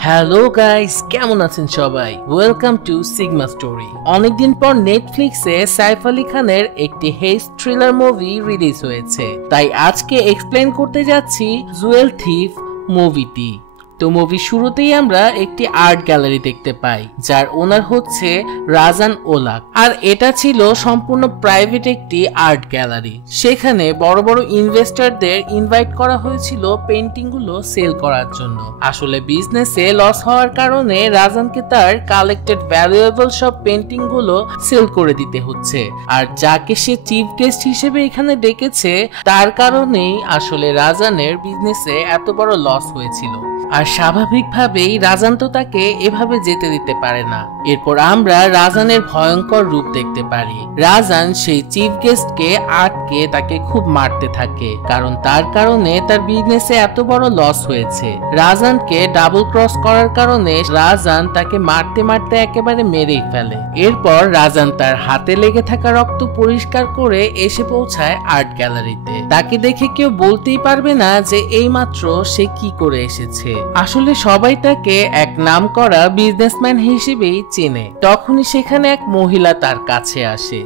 Hello guys, কেমন আছেন সবাই? Welcome to sigma story. অনেকদিন পর নেটফ্লিক্সে সাইফ আলী খানের একটি হেস্ট থ্রিলার মুভি রিলিজ হয়েছে, তাই আজকে এক্সপ্লেন করতে যাচ্ছি জুয়েল থিফ মুভিটি। তো মুভির শুরুতেই আমরা একটি আর্ট গ্যালারি দেখতে পাই, যার ওনার হচ্ছে রাজান ওলাক। আর এটা ছিল সম্পূর্ণ প্রাইভেট একটি আর্ট গ্যালারি। সেখানে বড় বড় ইনভেস্টরদের ইনভাইট করা হয়েছিল পেন্টিং গুলো সেল করার জন্য। আসলে বিজনেসে লস হওয়ার কারণে রাজানকে তার কালেক্টেড ভ্যালুয়েবল সব পেন্টিং গুলো সেল করে দিতে হচ্ছে। আর যাকে সে চিফ গেস্ট হিসেবে এখানে ডেকেছে, তার কারণেই আসলে রাজানের বিজনেসে এত বড় লস হয়েছিল। আর স্বাভাবিকভাবেই রাজান তো তাকে এভাবে যেতে দিতে পারে না। এরপর আমরা রাজানের ভয়ঙ্কর রূপ দেখতে পারি। রাজান সেই চিফ গেস্টকে আটকে তাকে খুব মারতে থাকে, কারণ তার কারণে তার বিজনেসে এত বড় লস হয়েছে। রাজানকে ডাবল ক্রস করার কারণে রাজান তাকে মারতে মারতে একেবারে মেরেই ফেলে। এরপর রাজান তার হাতে লেগে থাকা রক্ত পরিষ্কার করে এসে পৌঁছায় আর্ট গ্যালারিতে। তাকে দেখে কেউ বলতেই পারবে না যে এইমাত্র সে কি করে এসেছে। আসলে সবাই তাকে এক নাম করা বিজনেসম্যান হিসেবেই চেনে। তখনই সেখানে এক মহিলা তার কাছে আসে,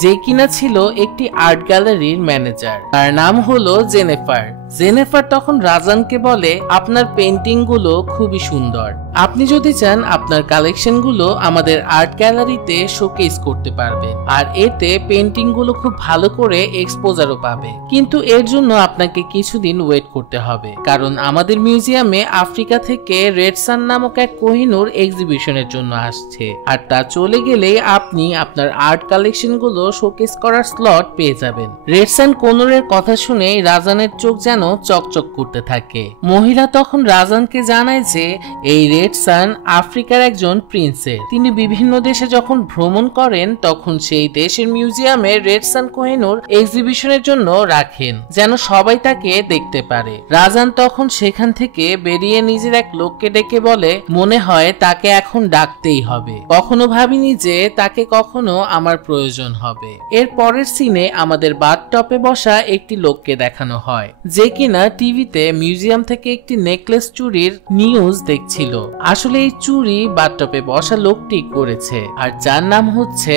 যে কিনা ছিল একটি আর্ট গ্যালারির ম্যানেজার। তার নাম হলো জেনেফার। জেনেফার তখন রাজানকে বলে, আপনার পেন্টিং গুলো খুবই সুন্দর। আপনি যদি চান আপনার কালেকশন গুলো আমাদের আর্ট গ্যালারিতে শোকেস করতে পারবেন, আর এতে পেন্টিং গুলো খুব ভালো করে এক্সপোজারও পাবে। কিন্তু এর জন্য আপনাকে কিছুদিন ওয়েট করতে হবে, কারণ আমাদের মিউজিয়ামে আফ্রিকা থেকে রেড সান নামক এক কোহিনূর এক্সিবিশনের জন্য আসছে। আর তা চলে গেলে আপনি আপনার আর্ট কালেকশন গুলো শোকেস করার স্লট পেয়ে যাবেন। রেড সান কোহিনূরের কথা শুনে রাজানের চোখ যেন চকচক করতে থাকে। মহিলা তখন রাজানকে জানায় যে এই রেড সান আফ্রিকার একজন প্রিন্সের। তিনি বিভিন্ন দেশে যখন ভ্রমণ করেন, তখন সেই দেশের মিউজিয়ামে রেড সান কোহিনূর এক্সিবিশনের জন্য রাখেন, যেন সবাই তাকে দেখতে পারে। রাজান তখন সেখান থেকে বেরিয়ে নিজের এক লোককে ডেকে বলে, মনে হয় তাকে এখন ডাকতেই হবে। কখনো ভাবিনি যে তাকে কখনো আমার প্রয়োজন হবে। এর পরের সিনে আমাদের বাথটবে বসা একটি লোককে দেখানো হয়, যে কিনা টিভিতে মিউজিয়াম থেকে একটি নেকলেস চুরির নিউজ দেখছিল। আসলে এই চুরি বাথটবে বসা লোকটি করেছে, আর যার নাম হচ্ছে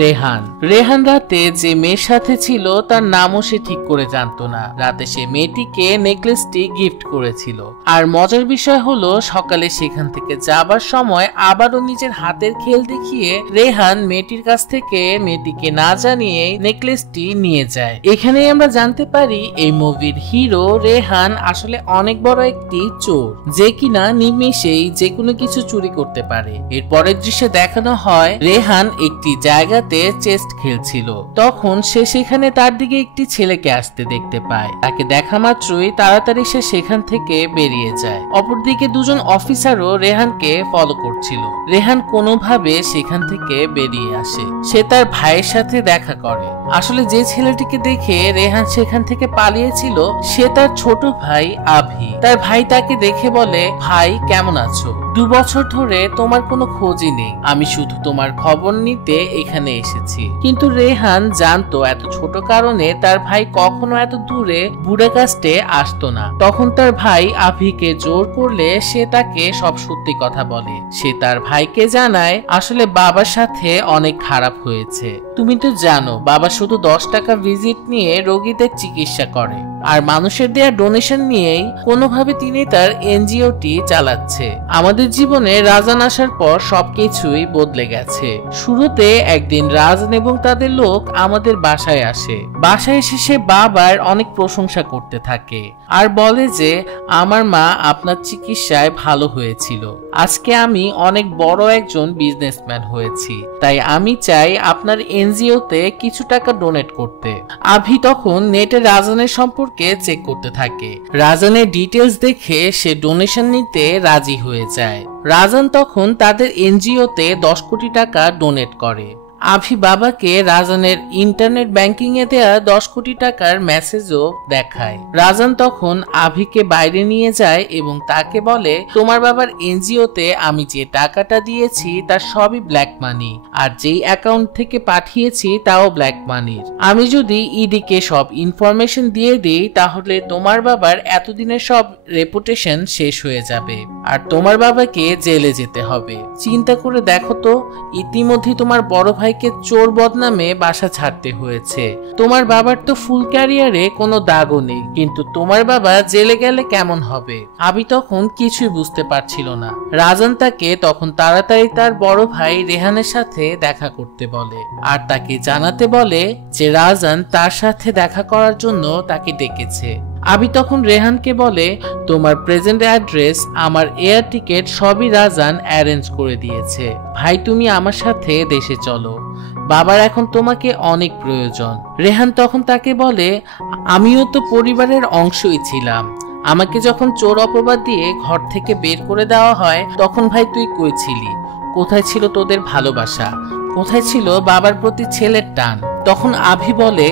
রেহান। রেহান রাতে যে মেয়ের সাথে ছিল তার নামও সে ঠিক করে জানতো না। রাতে সে মেয়েটিকে নেকলেসটি গিফট করেছিল। আর মজার বিষয় হলো, সকালে সেখান থেকে যাবার সময় আবারও নিজের হাতের খেল দেখিয়ে রেহান মেয়েটির কাছ থেকে মেয়েটিকে না জানিয়ে নেকলেসটি নিয়ে যায়। এখানেই আমরা জানতে পারি এই মুভির হিরো রেহান আসলে অনেক বড় একটি চোর, যে কিনা নিমেষেই যে কোনো কিছু চুরি করতে পারে। এর পরের দৃশ্যে দেখানো হয় রেহান একটি জায়গাতে চেস্ট খেলছিল। তখন সে সেখানে তার দিকে একটি ছেলেকে আসতে দেখতে পায়। তাকে দেখা মাত্রই তাড়াতাড়ি সে সেখান থেকে বেরিয়ে যায়। অপরদিকে দুজন অফিসারও রেহানকে ফলো করছিল। রেহান কোনোভাবে সেখান থেকে বেরিয়ে আসে। সে তার ভাইয়ের সাথে দেখা করে। আসলে যে ছেলেটিকে দেখে রেহান সেখান থেকে পালিয়েছিল, সে তার ছোট ভাই আভি। তার ভাই তাকে দেখে বলে, ভাই কেমন আছো? 2 বছর ধরে তোমার কোনো খোঁজই নেই। আমি শুধু তোমার খবর নিতে এখানে এসেছি। কিন্তু রেহান জানতো এত ছোট কারণে তার ভাই কখনো এত দূরে বুড়াকাস্টে আসতো না। তখন তার ভাই আভিকে জোর করলে সে তাকে সব সত্যি কথা বলে। সে তার ভাইকে জানায় আসলে বাবার সাথে অনেক খারাপ হয়েছে। তুমি তো জানো বাবা শুধু 10 টাকা ভিজিট নিয়ে রোগীদের চিকিৎসা করে, আর মানুষের দেয়া ডোনেশন নিয়েই কোনোভাবে তিনি তার এনজিওটি চালাচ্ছে। আমাদের জীবনে রাজান আসার পর সবকিছুই বদলে গেছে। শুরুতে একদিন রাজান এবং তাদের লোক আমাদের বাসায় আসে। বাসায় এসে সে বাবার অনেক প্রশংসা করতে থাকে, আর বলে যে আমার মা আপনার চিকিৎসায় ভালো হয়েছিল। আজকে আমি অনেক বড় একজন বিজনেসম্যান হয়েছি, তাই আমি চাই আপনার এনজিওতে কিছু টাকা ডোনেট করতে। আভি তখন নেটে রাজানের সম্পর্কে চেক করতে থাকে। রাজানের ডিটেলস দেখে সে ডোনেশন নিতে রাজি হয়ে যায়। রাজান তখন তাদের এনজিওতে 10 কোটি টাকা ডোনেট করে। আভি বাবাকে রাজানের ইন্টারনেট ব্যাংকিং এ দেয়া 10 কোটি টাকার মেসেজও দেখায়। রাজান তখন আভিকে বাইরে নিয়ে যায় এবং তাকে বলে, তোমার বাবার এনজিওতে আমি যে টাকাটা দিয়েছি তার সবই ব্ল্যাক মানি, আর যেই অ্যাকাউন্ট থেকে পাঠিয়েছি তাও ব্ল্যাক মানির। আমি যদি ইডিকে সব ইনফরমেশন দিয়ে দিই তাহলে তোমার বাবার এতদিনের সব রেপুটেশন শেষ হয়ে যাবে আর তোমার বাবাকে জেলে যেতে হবে। চিন্তা করে দেখো তো, ইতিমধ্যে তোমার বড় ভাইকে চোর বদনামে বাসা ছাড়তে হয়েছে। তোমার বাবার তো ফুল ক্যারিয়ারে কোনো দাগও নেই, কিন্তু তোমার বাবা জেলে গেলে কেমন হবে? আবি তখন কিছুই বুঝতে পারছিল না। রাজান তাকে তখন তাড়াতাড়ি তার বড় ভাই রেহানের সাথে দেখা করতে বলে আর তাকে জানাতে বলে যে রাজান তার সাথে দেখা করার জন্য তাকে ডেকেছে। আবি তখন রেহানকে বলে, তোমার প্রেজেন্ট অ্যাড্রেস, আমার এয়ার টিকিট সবই রাজান অ্যারেঞ্জ করে দিয়েছে। ভাই তুমি আমার সাথে দেশে চলো, বাবার এখন তোমাকে অনেক প্রয়োজন। রেহান তখন তাকে বলে, আমিও তো পরিবারের অংশই ছিলাম। আমাকে যখন চোর অপবাদ দিয়ে ঘর থেকে বের করে দেওয়া হয় তখন ভাই তুই কই ছিলি? কোথায় ছিল তোদের ভালোবাসা? কোথায় ছিল বাবার প্রতি ছেলের টান? তখন আভি বলে,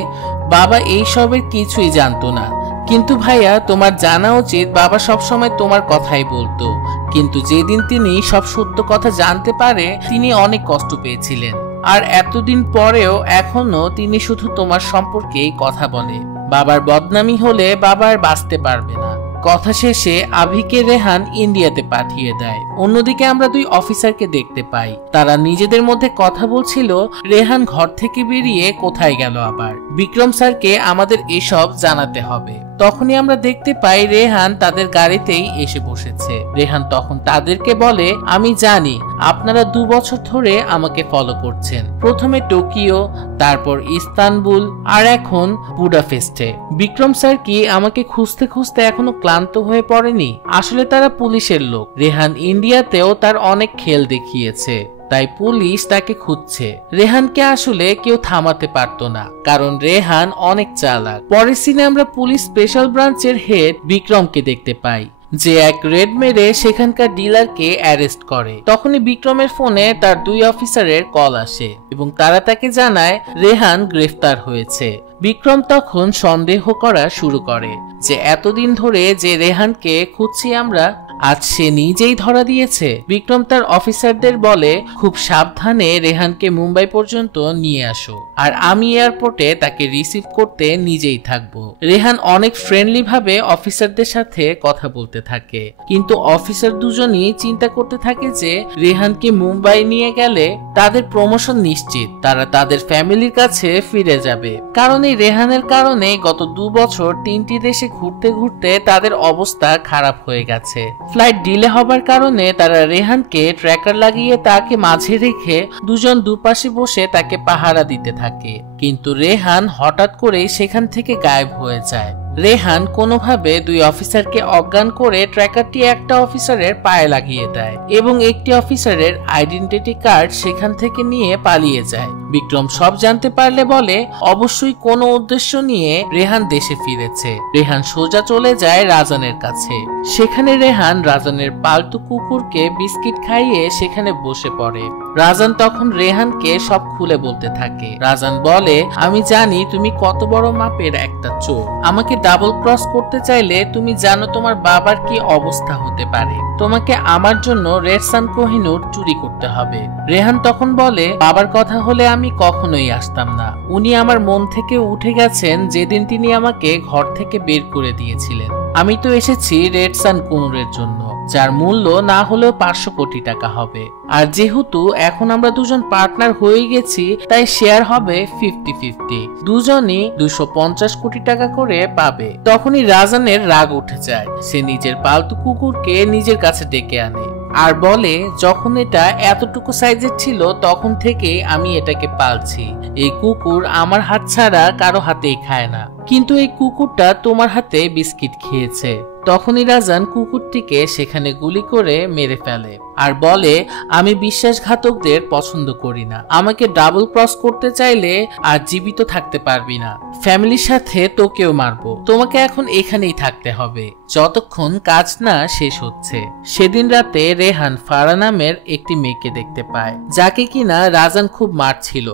বাবা এইসবের কিছুই জানতো না, কিন্তু ভাইয়া তোমার জানা উচিত বাবা সবসময় তোমার কথাই বলতো, কিন্তু যেদিন তিনি সব সত্য কথা জানতে পারে তিনি অনেক কষ্ট পেয়েছিলেন, আর এতদিন পরেও এখনো তিনি শুধু তোমার সম্পর্কেই কথা বলে। বাবার বদনামি হলে বাবা আর বাঁচতে পারবে না। কথা শেষে আভিকে রেহান ইন্ডিয়াতে পাঠিয়ে দেয়। অন্যদিকে আমরা দুই অফিসারকে দেখতে পাই, তারা নিজেদের মধ্যে কথা বলছিল রেহান ঘর থেকে বেরিয়ে কোথায় গেল আবার। বিক্রম স্যারকে আমাদের এসব জানাতে হবে। তখনই আমরা দেখতে পাই রেহান তাদের গাড়িতেই এসে বসেছে। রেহান তখন তাদেরকে বলে, আমি জানি আপনারা 2 বছর ধরে আমাকে ফলো করছেন, প্রথমে টোকিও, তারপর ইস্তানবুল, আর এখন বুডাপেস্টে। বিক্রম স্যার কি আমাকে খুঁজতে খুঁজতে এখনো ক্লান্ত হয়ে পড়েনি? আসলে তারা পুলিশের লোক। রেহান ইন্ডিয়াতেও তার অনেক খেল দেখিয়েছে, তাই পুলিশ তাকে খুঁজছে। রেহানকে আসলে কেউ থামাতে পারতো না, কারণ রেহান অনেক চালাক। পরের সিনে আমরা পুলিশ স্পেশাল ব্রাঞ্চের হেড বিক্রমকে দেখতে পাই, যে এক রেড মেরে সেখানকার ডিলারকে অ্যারেস্ট করে। তখনই বিক্রমের ফোনে তার 2 অফিসারের কল আসে এবং তারা তাকে জানায় রেহান গ্রেফতার হয়েছে। বিক্রম তখন সন্দেহ করা শুরু করে যে এতদিন ধরে যে রেহানকে খুঁজছি আমরা, আজ সে নিজেই ধরা দিয়েছে। বিক্রম তার অফিসারদের বলে, খুব সাবধানে রেহানকে মুম্বাই পর্যন্ত নিয়ে আসো, আর আমি এয়ারপোর্টে তাকে রিসিভ করতে নিজেই থাকবো। রেহান অনেক ফ্রেন্ডলি ভাবে অফিসারদের সাথে কথা বলতে থাকে, কিন্তু অফিসার দুজনই চিন্তা করতে থাকে যে রেহানকে মুম্বাই নিয়ে গেলে তাদের প্রমোশন নিশ্চিত, তারা তাদের ফ্যামিলির কাছে ফিরে যাবে। কারণ এই রেহানের কারণে গত 2 বছর 3টি দেশে ঘুরতে ঘুরতে তাদের অবস্থা খারাপ হয়ে গেছে। ফ্লাইট ডিলে হবার কারণে তারা রেহানকে ট্র্যাকার লাগিয়ে তাকে মাঝে রেখে দুজন দুপাশে বসে তাকে পাহারা দিতে থাকে, কিন্তু রেহান হঠাৎ করেই সেখান থেকে গায়েব হয়ে যায়। রেহান কোনোভাবে 2 অফিসারকে অজ্ঞান করে ট্র্যাকারটি একটা অফিসারের পায়ে লাগিয়ে দেয় এবং একটি অফিসারের আইডেন্টিটি কার্ড সেখান থেকে নিয়ে পালিয়ে যায়। বিক্রম সব জানতে পারলে বলে, অবশ্যই কোনো উদ্দেশ্য নিয়ে রেহান দেশে ফিরেছে। রেহান সোজা চলে যায় রাজানের কাছে। সেখানে রেহান রাজানের পালতু কুকুরকে বিস্কিট খাইয়ে সেখানে বসে পড়ে। রাজান তখন রেহানকে সব খুলে বলতে থাকে। রাজান বলে, আমি জানি তুমি কত বড় মাপের একটা চোর। আমাকে ডাবল ক্রস করতে চাইলে তুমি জানো তোমার বাবার কি অবস্থা হতে পারে। তোমাকে আমার জন্য রেড সান কোহিনূর চুরি করতে হবে। রেহান তখন বলে, বাবার কথা হলে আমি কখনোই আসতাম না। উনি আমার মন থেকে উঠে গেছেন যেদিন তিনি আমাকে ঘর থেকে বের করে দিয়েছিলেন। আমি তো এসেছি রেড সান কোহিনূরের জন্য, যার মূল্য না হলেও 500 কোটি টাকা হবে। আর যেহেতু এখন আমরা দুজন পার্টনার হয়ে গেছি, তাই শেয়ার হবে 50-50। দুজনই 250 কোটি টাকা করে পাবে। তখনই রাজানের রাগ উঠে যায়। সে নিজের পালতু কুকুরকে নিজের কাছে ডেকে আনে আর বলে, যখন এটা এতটুকু সাইজের ছিল তখন থেকে আমি এটাকে পালছি। এই কুকুর আমার হাত ছাড়া কারো হাতেই খায় না, কিন্তু এই কুকুরটা তোমার হাতে বিস্কিট খেয়েছে। তখনই রাজান কুকুরটিকে সেখানে গুলি করে মেরে ফেলে আর বলে, আমি বিশ্বাসঘাতকদের পছন্দ করি না। আমাকে ডাবল ক্রস করতে চাইলে আর জীবিত থাকতে পারবি না। ফ্যামিলির সাথে তোকেও মারবো। তোমাকে এখন এখানেই থাকতে হবে যতক্ষণ কাজ না শেষ হচ্ছে। সেদিন রাতে রেহান ফারা নামের একটি মেয়েকে দেখতে পায়, যাকে কিনা রাজান খুব মারছিল।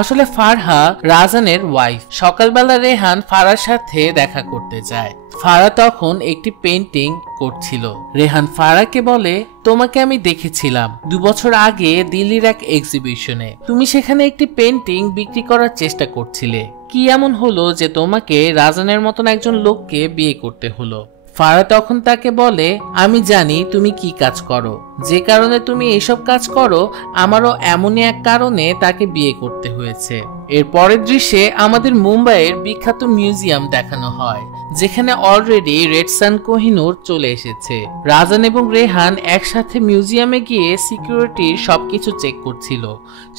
আসলে ফারহা রাজানের ওয়াইফ। সকালবেলা রেহান ফারার সাথে দেখা করতে যায়। ফারা তখন একটি পেন্টিং করছিল। রেহান ফারাকে বলে, তোমাকে আমি দেখেছিলাম 2 বছর আগে দিল্লির এক এক্সিবিশনে। তুমি সেখানে একটি পেন্টিং বিক্রি করার চেষ্টা করছিলে। কি এমন হলো যে তোমাকে রাজানের মতন একজন লোককে বিয়ে করতে হলো? ফারা তখন তাকে বলে, আমি জানি তুমি কি কাজ করো, যে কারণে তুমি এসব কাজ করো আমারও এমনই এক কারণে তাকে বিয়ে করতে হয়েছে। এর পরের দৃশ্যে আমাদের মুম্বাইয়ের বিখ্যাত মিউজিয়াম দেখানো হয়, যেখানে অলরেডি রেড সান কোহিনূর চলে এসেছে। রাজান এবং রেহান একসাথে মিউজিয়ামে গিয়ে সিকিউরিটির সবকিছু চেক করছিল।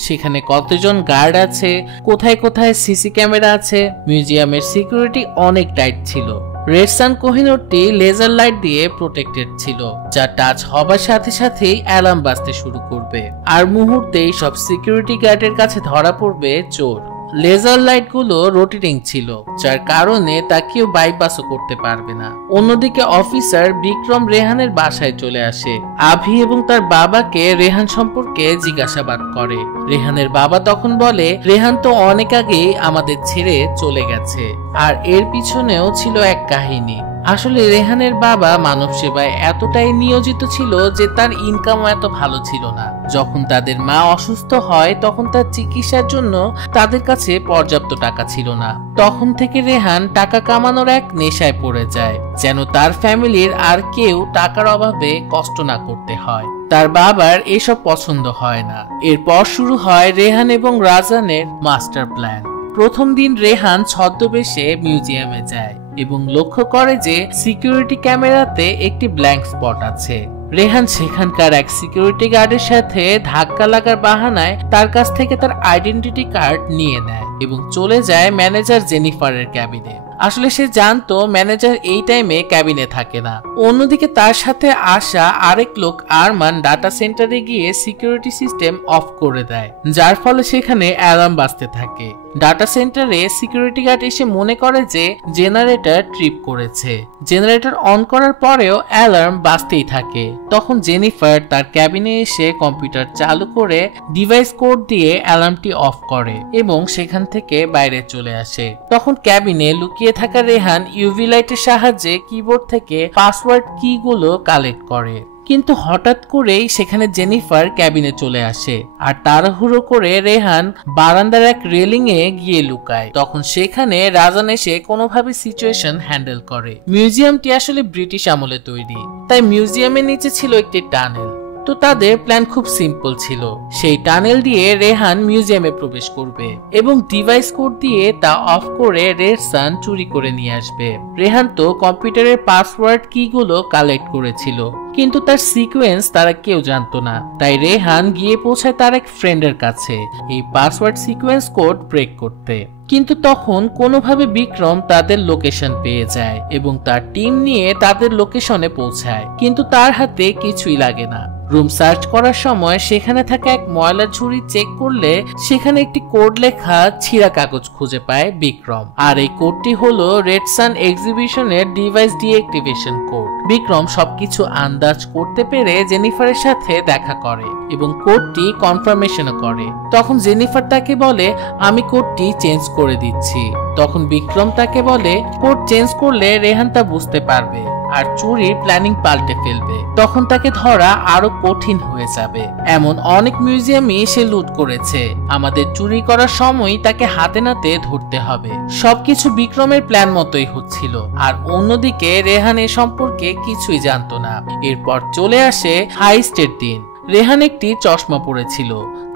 সেখানে কতজন গার্ড আছে, কোথায় কোথায় সিসি ক্যামেরা আছে। মিউজিয়ামের সিকিউরিটি অনেক টাইট ছিল। রেড সান কোহিনূরটি লেজার লাইট দিয়ে প্রোটেক্টেড ছিল, যা টাচ হবার সাথে সাথেই অ্যালার্ম বাজতে শুরু করবে আর মুহূর্তেই সব সিকিউরিটি গার্ডের কাছে ধরা পড়বে চোর। লেজার লাইট গুলো রোটেটিং ছিল, যার কারণে তা কেউ বাইপাসও করতে পারবে না। অন্যদিকে অফিসার বিক্রম রেহানের বাসায় চলে আসে। আভি এবং তার বাবাকে রেহান সম্পর্কে জিজ্ঞাসাবাদ করে। রেহানের বাবা তখন বলে, রেহান তো অনেক আগেই আমাদের ছেড়ে চলে গেছে, আর এর পিছনেও ছিল এক কাহিনী। আসলে রেহানের বাবা মানব সেবায় এতটাই নিয়োজিত ছিল যে তার ইনকামও এত ভালো ছিল না। যখন তাদের মা অসুস্থ হয় তখন তার চিকিৎসার জন্য তাদের কাছে পর্যাপ্ত টাকা ছিল না। তখন থেকে রেহান টাকা কামানোর এক নেশায় পড়ে যায়, যেন তার ফ্যামিলির আর কেউ টাকার অভাবে কষ্ট না করতে হয়। তার বাবার এসব পছন্দ হয় না। এরপর শুরু হয় রেহান এবং রাজানের মাস্টার প্ল্যান। প্রথম দিন রেহান ছদ্মবেশে মিউজিয়ামে যায় এবং লক্ষ্য করে যে সিকিউরিটি ক্যামেরাতে একটি ব্ল্যাঙ্ক স্পট আছে। রেহান সেখানকার এক সিকিউরিটি গার্ডের সাথে ধাক্কা লাগার বাহানায় তার কাছ থেকে তার আইডেন্টিটি কার্ড নিয়ে নেয় এবং চলে যায় ম্যানেজার জেনিফারের ক্যাবিনে। আসলে সে জানতো ম্যানেজার এই টাইমে ক্যাবিনে থাকে না। অন্যদিকে তার সাথে আসা আরেক লোক আরমান ডাটা সেন্টারে গিয়ে সিকিউরিটি সিস্টেম অফ করে দেয়, যার ফলে সেখানে অ্যালার্ম বাজতে থাকে। ডাটা সেন্টারে সিকিউরিটি গার্ড এসে মনে করে যে জেনারেটর ট্রিপ করেছে। জেনারেটর অন করার পরেও অ্যালার্ম বাজতেই থাকে। তখন জেনিফার তার ক্যাবিনে এসে কম্পিউটার চালু করে ডিভাইস কোড দিয়ে অ্যালার্মটি অফ করে এবং সেখান থেকে বাইরে চলে আসে। তখন ক্যাবিনে লুকিয়ে থাকা রেহান ইউভি লাইটের সাহায্যে কিবোর্ড থেকে পাসওয়ার্ড কি গুলো কালেক্ট করে। কিন্তু হঠাৎ করেই সেখানে জেনিফার ক্যাবিনে চলে আসে আর তাড়াহুড়ো করে রেহান বারান্দার এক রেলিং এ গিয়ে লুকায়। তখন সেখানে রাজান এসে কোনোভাবে সিচুয়েশন হ্যান্ডেল করে। মিউজিয়ামটি আসলে ব্রিটিশ আমলে তৈরি, তাই মিউজিয়ামের নিচে ছিল একটি টানেল। তো তাদের প্ল্যান খুব সিম্পল ছিল, সেই টানেল দিয়ে রেহান মিউজিয়ামে প্রবেশ করবে এবং ডিভাইস কোড দিয়ে তা অফ করে রেড সান চুরি করে নিয়ে আসবে। রেহান তো কম্পিউটারের পাসওয়ার্ড কি গুলো কালেক্ট করেছিল, কিন্তু তার সিকোয়েন্স তারা কেউ জানতো না। তাই রেহান গিয়ে পৌঁছায় তার এক ফ্রেন্ডের কাছে এই পাসওয়ার্ড সিকোয়েন্স কোড ব্রেক করতে। কিন্তু তখন কোনোভাবে বিক্রম তাদের লোকেশন পেয়ে যায় এবং তার টিম নিয়ে তাদের লোকেশনে পৌঁছায়, কিন্তু তার হাতে কিছুই লাগে না। রুম সার্চ করার সময় সেখানে থাকা এক ময়লা ঝুড়ি চেক করলে সেখানে একটি কোড লেখা ছিঁড়া কাগজ খুঁজে পায় বিক্রম, আর এই কোডটি হলো রেড সান এক্সিবিশনের ডিভাইস ডিঅ্যাক্টিভেশন কোড। বিক্রম সবকিছু আন্দাজ করতে পেরে জেনিফারের সাথে দেখা করে এবং কোডটি কনফার্মেশনও করে। তখন জেনিফার তাকে বলে, আমি কোডটি চেঞ্জ করে দিচ্ছি। তখন বিক্রম তাকে বলে, কোড চেঞ্জ করলে রেহান তা বুঝতে পারবে আর চুরির প্ল্যানিং পাল্টে ফেলবে, তখন তাকে ধরা আরো কঠিন হয়ে যাবে। এমন অনেক মিউজিয়ামই সে লুট করেছে, আমাদের চুরি করার সময় তাকে হাতে নাতে ধরতে হবে। সবকিছু বিক্রমের প্ল্যান মতোই হচ্ছিল, আর অন্যদিকে রেহান এ সম্পর্কে কিছুই জানতো না। এরপর চলে আসে হাইস্টের দিন। রেহান একটি চশমা পরেছিল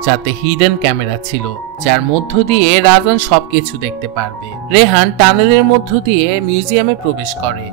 যাতে হিডেন ক্যামেরা ছিল, যার মধ্য দিয়ে রাজান সবকিছু দেখতে পারবে। রেহান টানেলের মধ্য দিয়ে মিউজিয়ামে প্রবেশ করে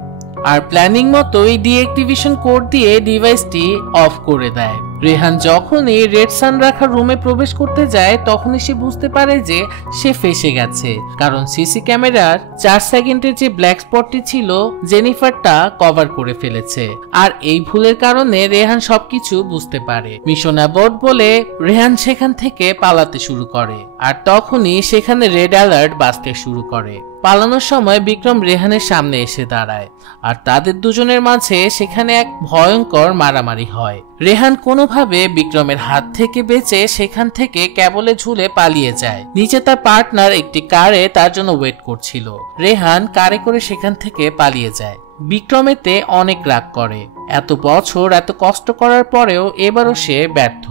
আর প্ল্যানিং মতোই ডিঅ্যাক্টিভেশন কোড দিয়ে ডিভাইসটি অফ করে দেয়। রেহান যখনই রেড সান রাখার রুমে প্রবেশ করতে যায় তখনই সে বুঝতে পারে যে সে ফেসে গেছে, কারণ সিসি ক্যামেরার 4 সেকেন্ডের যে ব্ল্যাক স্পটটি ছিল জেনিফারটা কভার করে ফেলেছে। আর এই ভুলের কারণে রেহান সবকিছু বুঝতে পারে। মিশন অ্যাবর্ট বলে রেহান সেখান থেকে পালাতে শুরু করে, আর তখনই সেখানে রেড অ্যালার্ট বাজতে শুরু করে। পালানোর সময় বিক্রম রেহানের সামনে এসে দাঁড়ায়, আর তাদের দুজনের মাঝে সেখানে এক ভয়ঙ্কর মারামারি হয়। রেহান কোনোভাবে বিক্রমের হাত থেকে বেঁচে সেখান থেকে কেবলে ঝুলে পালিয়ে যায়। নিচে তার পার্টনার একটি কারে তার জন্য ওয়েট করছিল। রেহান কারে করে সেখান থেকে পালিয়ে যায়। বিক্রম এতে অনেক রাগ করে। এত বছর এত কষ্ট করার পরেও এবারও সে ব্যর্থ।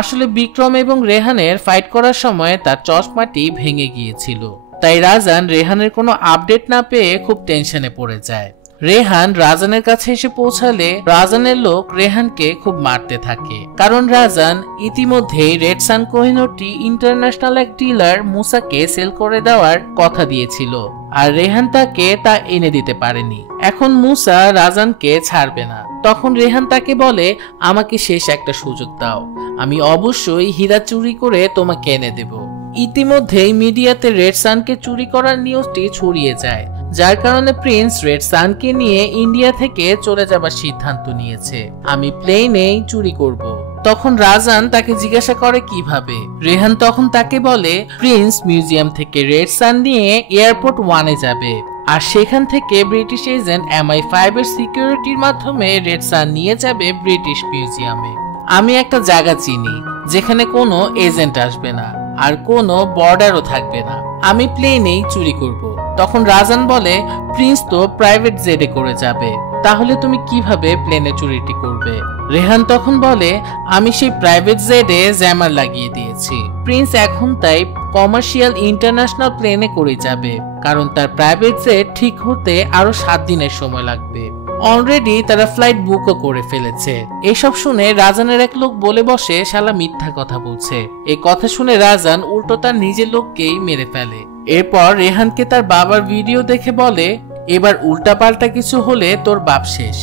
আসলে বিক্রম এবং রেহানের ফাইট করার সময় তার চশমাটি ভেঙে গিয়েছিল, তাই রাজান রেহানের কোনো আপডেট না পেয়ে খুব টেনশনে পড়ে যায়। রেহান রাজানের কাছে এসে পৌঁছালে রাজানের লোক রেহানকে খুব মারতে থাকে, কারণ রাজান ইতিমধ্যেই রেড সান কোহিনূরটি ইন্টারন্যাশনাল এক ডিলার মুসাকে সেল করে দেওয়ার কথা দিয়েছিল, আর রেহান তাকে তা এনে দিতে পারেনি। এখন মুসা রাজানকে ছাড়বে না। তখন রেহান তাকে বলে, আমাকে শেষ একটা সুযোগ দাও, আমি অবশ্যই হীরা চুরি করে তোমাকে এনে দেব। ইতিমধ্যেই মিডিয়াতে রেড সানকে চুরি করার নিউজটি ছড়িয়ে যায়, যার কারণে প্রিন্স রেড সানকে নিয়ে ইন্ডিয়া থেকে চলে যাবার সিদ্ধান্ত নিয়েছে। আমি প্লেনেই চুরি করব। তখন রাজান তাকে জিজ্ঞাসা করে কিভাবে। রেহান তখন তাকে বলে, প্রিন্স মিউজিয়াম থেকে রেড সান নিয়ে এয়ারপোর্ট 1-এ যাবে, আর সেখান থেকে ব্রিটিশ এজেন্ট MI5 এর সিকিউরিটির মাধ্যমে রেড সান নিয়ে যাবে ব্রিটিশ মিউজিয়ামে। আমি একটা জায়গা চিনি যেখানে কোনো এজেন্ট আসবে না আর কোনো বর্ডারও থাকবে না, আমি প্লেনেই চুরি করব। তখন রাজান বলে, প্রিন্স তো প্রাইভেট জেটে করে যাবে, তাহলে তুমি কিভাবে প্লেনে চুরিটি করবে? রেহান তখন বলে, আমি সেই প্রাইভেট জেটে জ্যামার লাগিয়ে দিয়েছি। প্রিন্স এখন তাই কমার্শিয়াল ইন্টারন্যাশনাল প্লেনে করে যাবে, কারণ তার প্রাইভেট জেট ঠিক হতে আরো 7 দিনের সময় লাগবে। অলরেডি তারা ফ্লাইট বুকও করে ফেলেছে। এসব শুনে রাজানের এক লোক বলে বসে, শালা মিথ্যা কথা বলছে। এই কথা শুনে রাজান উল্টো তার নিজের লোককেই মেরে ফেলে। এরপর রেহানকে তার বাবার ভিডিও দেখে বলে, এবার উল্টাপাল্টা কিছু হলে তোর বাপ শেষ।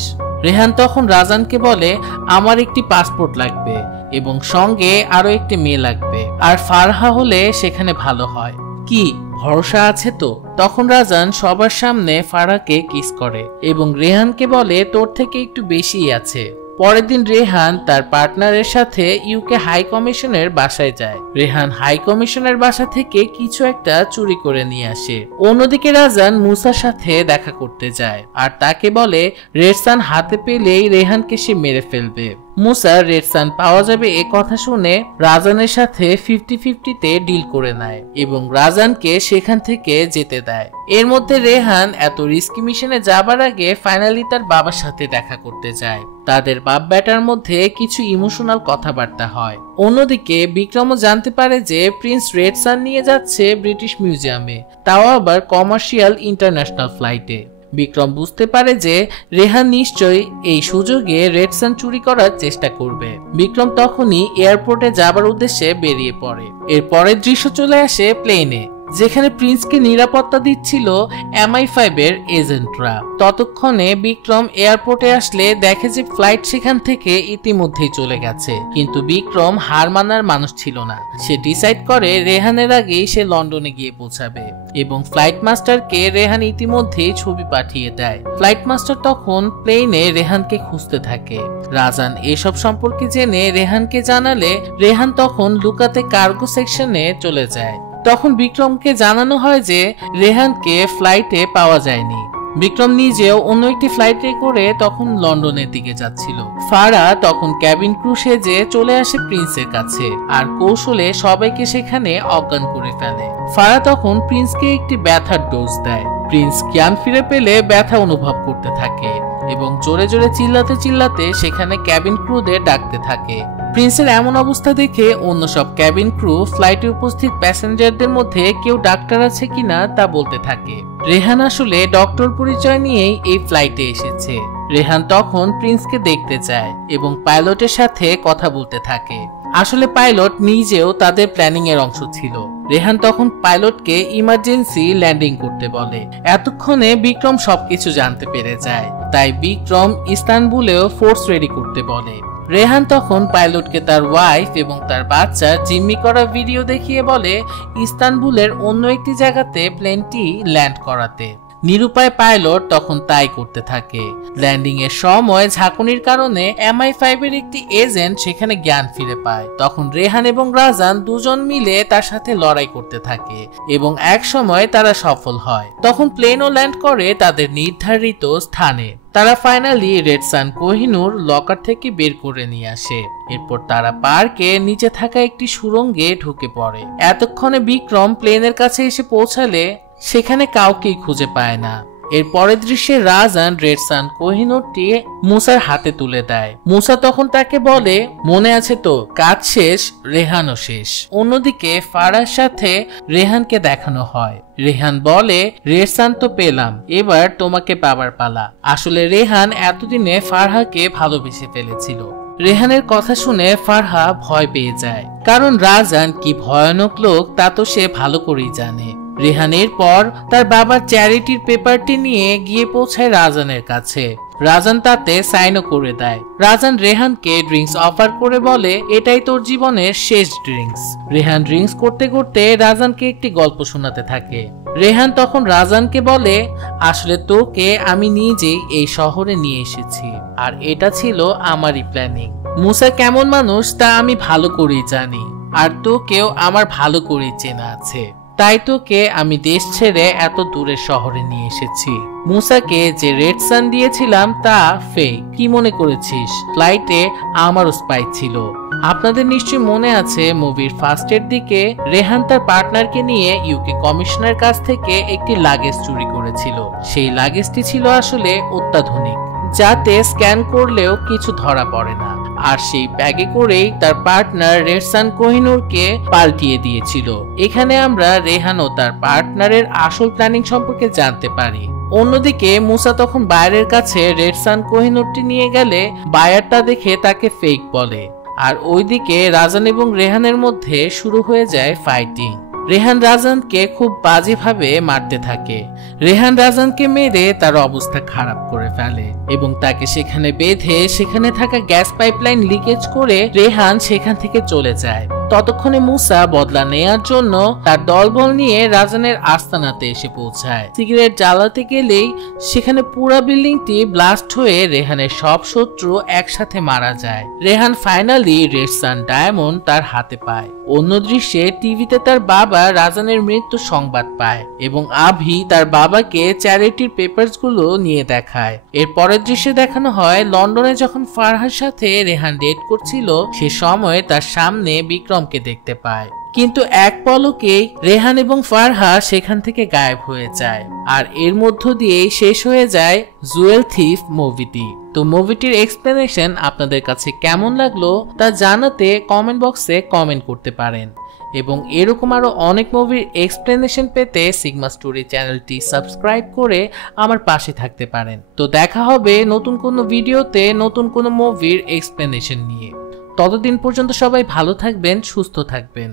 রেহান তখন রাজানকে বলে, আমার একটি পাসপোর্ট লাগবে এবং সঙ্গে আরো একটি মেয়ে লাগবে, আর ফারহা হলে সেখানে ভালো হয়। কি ভরসা আছে তো? তখন রাজান সবার সামনে ফারহাকে কিস করে এবং রেহানকে বলে, তোর থেকে একটু বেশিই আছে। পরের দিন রেহান তার পার্টনারের সাথে ইউকে হাই কমিশনের বাসায় যায়। রেহান হাই কমিশনের বাসা থেকে কিছু একটা চুরি করে নিয়ে আসে। অন্যদিকে রাজান মুসার সাথে দেখা করতে যায় আর তাকে বলে, রেড সান হাতে পেলেই রেহানকে সে মেরে ফেলবে। মুসা রেড সান পাওয়া যাবে এ কথা শুনে রাজানের সাথে 50-50-তে ডিল করে নেয় এবং রাজানকে সেখান থেকে যেতে দেয়। এর মধ্যে রেহান এত রিস্কি মিশনে যাবার আগে ফাইনালি তার বাবার সাথে দেখা করতে যায়। তাদের বাপ বেটার মধ্যে কিছু ইমোশনাল কথাবার্তা হয়। অন্যদিকে বিক্রমও জানতে পারে যে প্রিন্স রেড সান নিয়ে যাচ্ছে ব্রিটিশ মিউজিয়ামে, তাও আবার কমার্শিয়াল ইন্টারন্যাশনাল ফ্লাইটে। বিক্রম বুঝতে পারে যে রেহান নিশ্চয়ই এই সুযোগে রেড সান চুরি করার চেষ্টা করবে। বিক্রম তখনই এয়ারপোর্টে যাবার উদ্দেশ্যে বেরিয়ে পড়ে। এর পরের দৃশ্য চলে আসে প্লেনে, যেখানে প্রিন্সকে নিরাপত্তা দিচ্ছিল MI5 এর এজেন্টরা। ততক্ষণে বিক্রম এয়ারপোর্টে আসলে দেখে যে ফ্লাইট সেখান থেকে ইতিমধ্যেই চলে গেছে, কিন্তু বিক্রম হার মানার মানুষ ছিল না। সে ডিসাইড করে রেহানের আগেই সে লন্ডনে গিয়ে পৌঁছাবে এবং ফ্লাইট মাস্টারকে রেহান ইতিমধ্যেই ছবি পাঠিয়ে দেয়। ফ্লাইট মাস্টার তখন প্লেনে রেহানকে খুঁজতে থাকে। রাজান এসব সম্পর্কে জেনে রেহানকে জানালে রেহান তখন লুকাতে কার্গো সেকশনে চলে যায়। তখন বিক্রমকে জানানো হয় যে রেহানকে ফ্লাইটে পাওয়া যায়নি। বিক্রম নিজেও অন্য একটি ফ্লাইটে করে তখন লন্ডনের দিকে যাচ্ছিল। ফারা তখন ক্যাবিন ক্রু সেজে চলে আসে প্রিন্সের কাছে আর কৌশলে সবাইকে সেখানে অজ্ঞান করে ফেলে। ফারা তখন প্রিন্সকে একটি ব্যথার ডোজ দেয়। প্রিন্স জ্ঞান ফিরে পেলে ব্যথা অনুভব করতে থাকে এবং জোরে জোরে চিল্লাতে চিল্লাতে সেখানে ক্যাবিন ক্রুদের ডাকতে থাকে। প্রিন্সের এমন অবস্থা দেখে অন্য সব ক্যাবিন ক্রু ফ্লাইটে উপস্থিত প্যাসেঞ্জারদের মধ্যে কেউ ডাক্তার আছে কিনা তা বলতে থাকে। রেহান আসলে ডক্টর পরিচয় নিয়েই এই ফ্লাইটে এসেছে। রেহান তখন প্রিন্সকে দেখতে চায় এবং পাইলটের সাথে কথা বলতে থাকে। আসলে পাইলট নিজেও তাদের প্ল্যানিং এর অংশ ছিল। রেহান তখন পাইলটকে ইমার্জেন্সি ল্যান্ডিং করতে বলে। এতক্ষণে বিক্রম সবকিছু জানতে পেরে যায়, তাই বিক্রম ইস্তানবুলেও ফোর্স রেডি করতে বলে। রেহান তখন পাইলটকে তার ওয়াইফ এবং তার বাচ্চা জিম্মি করা ভিডিও দেখিয়ে বলে ইস্তানবুলের অন্য একটি জায়গাতে প্লেনটি ল্যান্ড করাতে। নিরুপায় পাইলট তখন তাই করতে থাকে। ল্যান্ডিং এর সময় ঝাঁকুনির কারণে MI5 এর একটি এজেন্ট সেখানে জ্ঞান ফিরে পায়। তখন রেহান এবং রাজান দুজন মিলে তার সাথে লড়াই করতে থাকে এবং এক সময় তারা সফল হয়। তখন প্লেনও ল্যান্ড করে তাদের নির্ধারিত স্থানে। তারা ফাইনালি রেড সান কোহিনুর লকার থেকে বের করে নিয়ে আসে। এরপর তারা পার্কে নিচে থাকা একটি সুড়ঙ্গে ঢুকে পড়ে। এতক্ষণে বিক্রম প্লেনের কাছে এসে পৌঁছালে সেখানে কাউকেই খুঁজে পায় না। এর পরের দৃশ্যে রাজান রেড সান কোহিনুরটি মুসার হাতে তুলে দেয়। মুসা তখন তাকে বলে, মনে আছে তো, কাজ শেষ, রেহানও শেষ। অন্যদিকে ফারার সাথে রেহানকে দেখানো হয়। রেহান বলে, রেড সান তো পেলাম, এবার তোমাকে পাবার পালা। আসলে রেহান এতদিনে ফারহাকে ভালোবেসে ফেলেছিল। রেহানের কথা শুনে ফারহা ভয় পেয়ে যায়, কারণ রাজান কি ভয়ানক লোক তা তো সে ভালো করেই জানে। রেহানের পর তার বাবার চ্যারিটির পেপারটি নিয়ে গিয়ে পৌঁছায় রাজানের কাছে। রাজান তাতে সাইনও করে দেয়। রাজান রেহানকে ড্রিঙ্কস অফার করে বলে, এটাই তোর জীবনের শেষ ড্রিঙ্কস। রেহান ড্রিঙ্কস করতে করতে রাজানকে একটি গল্প শোনাতে থাকে। রেহান তখন রাজানকে বলে, আসলে তোকে আমি নিজেই এই শহরে নিয়ে এসেছি, আর এটা ছিল আমারই প্ল্যানিং। মুসা কেমন মানুষ তা আমি ভালো করেই জানি, আর তোকেও আমার ভালো করেই চেনা আছে। তাই তোকে আমি দেশ ছেড়ে এত দূরের শহরে নিয়ে এসেছি। মুসাকে যে রেড সান দিয়েছিলাম তা ফেক। কি মনে করেছিস ফ্লাইটে আমারও স্পাই ছিল? আপনাদের নিশ্চয়ই মনে আছে মুভির ফার্স্টের দিকে রেহান তার পার্টনারকে নিয়ে ইউকে কমিশনার কাছ থেকে একটি লাগেজ চুরি করেছিল। সেই লাগেজটি ছিল আসলে অত্যাধুনিক, যাতে স্ক্যান করলেও কিছু ধরা পড়ে না। আর সেই ব্যাগে করেই তার পার্টনার রেড সান কোহিনুরকে পাল্টিয়ে দিয়েছিল। এখানে আমরা রেহান ও তার পার্টনারের আসল প্ল্যানিং সম্পর্কে জানতে পারি। অন্যদিকে মুসা তখন বায়ারের কাছে রেড সান কোহিনুরটি নিয়ে গেলে বায়ারটা দেখে তাকে ফেক বলে। আর ওইদিকে রাজান এবং রেহানের মধ্যে শুরু হয়ে যায় ফাইটিং। রেহান রাজানকে খুব বাজেভাবে মারতে থাকে। রেহান রাজানকে মেরে তার অবস্থা খারাপ করে ফেলে এবং তাকে সেখানে বেঁধে সেখানে থাকা গ্যাস পাইপলাইন লিকেজ করে রেহান সেখান থেকে চলে যায়। ততক্ষণে মুসা বদলা নেয়ার জন্য তার দলবল নিয়ে রাজানের আস্তানাতে এসে পৌঁছায়। সিগারেট জ্বালাতে গেলেই সেখানে পুরো বিল্ডিংটি ব্লাস্ট হয়ে রেহানের সব শত্রু একসাথে মারা যায়। রেহান ফাইনালি রেড সান ডায়মন্ড তার হাতে পায়। অন্য দৃশ্যে টিভিতে তার বাবা রাজানের মৃত্যু সংবাদ পায় এবং আভি তার বাবাকে চ্যারিটির পেপারস গুলো নিয়ে দেখায়। এর পরের দৃশ্যে দেখানো হয় লন্ডনে যখন ফারহার সাথে রেহান ডেট করছিল সে সময় তার সামনে বিক্রমকে দেখতে পায়, কিন্তু এক পলকেই রেহান এবং ফারহা সেখান থেকে গায়েব হয়ে যায়। আর এর মধ্য দিয়েই শেষ হয়ে যায় জুয়েল থিফ মুভিটি। তো মুভিটির এক্সপ্লেনেশন আপনাদের কাছে কেমন লাগলো তা জানাতে কমেন্ট বক্সে কমেন্ট করতে পারেন এবং এরকম আরো অনেক মুভির এক্সপ্লেনেশন পেতে সিগমা স্টোরি চ্যানেলটি সাবস্ক্রাইব করে আমার পাশে থাকতে পারেন। তো দেখা হবে নতুন কোনো ভিডিওতে নতুন কোনো মুভির এক্সপ্লেনেশন নিয়ে। ততদিন পর্যন্ত সবাই ভালো থাকবেন, সুস্থ থাকবেন।